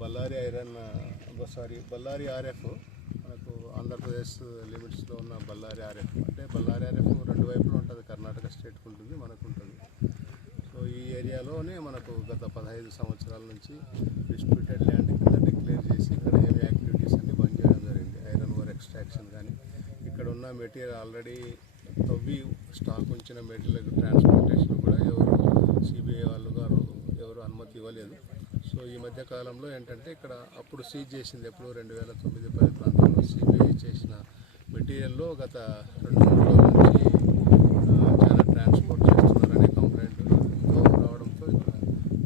Ballari iron sorry Ballari RF మనకు ఆంధ్రప్రదేశ్ లిమిట్స్లో ఉన్న బళ్ళారి ఆర్ఎఫ్. అంటే బళ్ళారి ఆర్ఎఫ్ రెండు వైపులు ఉంటుంది కర్ణాటక స్టేట్కి ఉంటుంది మనకు ఉంటుంది. సో ఈ ఏరియాలోనే మనకు గత పదహైదు సంవత్సరాల నుంచి డిస్ప్యూటెడ్ ల్యాండ్ కింద డిక్లేర్ చేసి ఇక్కడ ఏమి యాక్టివిటీస్ అన్ని బంద్ చేయడం జరిగింది. ఐరన్ ఓర్ ఎక్స్ట్రాక్షన్ కానీ ఇక్కడ ఉన్న మెటీరియల్ ఆల్రెడీ తవ్వి స్టాక్ ఉంచిన మెటీరియల్ ట్రాన్స్పోర్టేషన్ కూడా ఎవరు సిబిఐ వాళ్ళు గారు ఎవరు అనుమతి ఇవ్వలేదు. సో ఈ మధ్య కాలంలో ఏంటంటే ఇక్కడ అప్పుడు సీజ్ చేసింది ఎప్పుడు రెండు వేల తొమ్మిది పది ప్రాంతంలో సిబిఐ చేసిన మెటీరియల్లో గత రెండు మూడు రోజుల నుంచి చాలా ట్రాన్స్పోర్ట్ చేస్తున్నారనే కంప్లైంట్ రావడంతో ఇక్కడ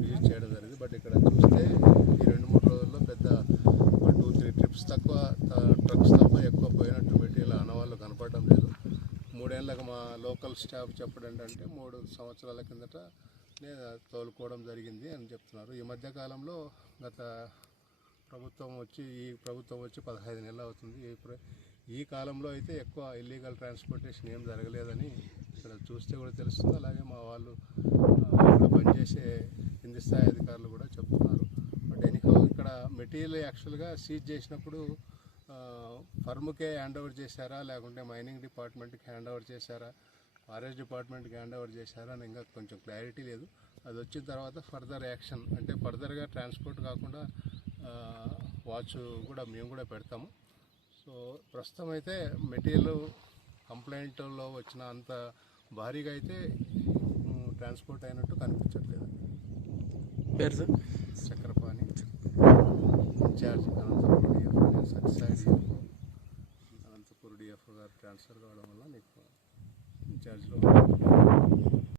విజిట్ చేయడం జరిగింది. బట్ ఇక్కడ చూస్తే ఈ రెండు మూడు రోజుల్లో పెద్ద ఒక టూ త్రీ ట్రిప్స్ తక్కువ ట్రక్స్ తప్ప ఎక్కువ పోయినట్టు మెటీరియల్ ఆనవాళ్ళు కనపడడం లేదు. మూడేళ్ళకి మా లోకల్ స్టాఫ్ చెప్పడం ఏంటంటే మూడు సంవత్సరాల కిందట తోలుకోవడం జరిగింది అని చెప్తున్నారు. ఈ మధ్య కాలంలో గత ప్రభుత్వం వచ్చి ఈ ప్రభుత్వం వచ్చి పదహైదు నెలలు అవుతుంది. ఈ ప్ర- ఈ కాలంలో అయితే ఎక్కువ ఇల్లీగల్ ట్రాన్స్పోర్టేషన్ ఏం జరగలేదని ఇక్కడ చూస్తే కూడా తెలుస్తుంది. అలాగే మా వాళ్ళు ఇక్కడ పనిచేసే కింది స్థాయి అధికారులు కూడా చెప్తున్నారు. బట్ ఎనికో ఇక్కడ మెటీరియల్ యాక్చువల్గా సీజ్ చేసినప్పుడు ఫర్మ్కే హ్యాండ్ ఓవర్ చేశారా? లేకుంటే మైనింగ్ డిపార్ట్మెంట్కి హ్యాండ్ ఓవర్ చేశారా? ఫారెస్ట్ డిపార్ట్మెంట్కి హ్యాండ్ ఓవర్ చేశారా అని ఇంకా కొంచెం క్లారిటీ లేదు. అది వచ్చిన తర్వాత ఫర్దర్ యాక్షన్ అంటే ఫర్దర్గా ట్రాన్స్పోర్ట్ కాకుండా వాచ్ కూడా మేము కూడా పెడతాము. సో ప్రస్తుతం అయితే మెటీరియల్ కంప్లైంట్లో వచ్చిన అంత భారీగా అయితే ట్రాన్స్పోర్ట్ అయినట్టు కనిపించట్లేదు. పేరు sir? Chakrapani. Incharge Anantapur DF DF Anantapur DF గారు ట్రాన్స్ఫర్ కావడం వల్ల నీకు ચાર્જ